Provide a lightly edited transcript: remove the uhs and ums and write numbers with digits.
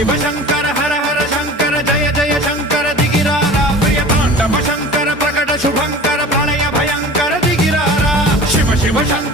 शिव शंकर हर हर शंकर जय जय शंकर दिगिरारा प्रिय तांडव शंकर प्रकट शुभंकर प्रणय भयंकर दिगिरारा शिव शिव शंकर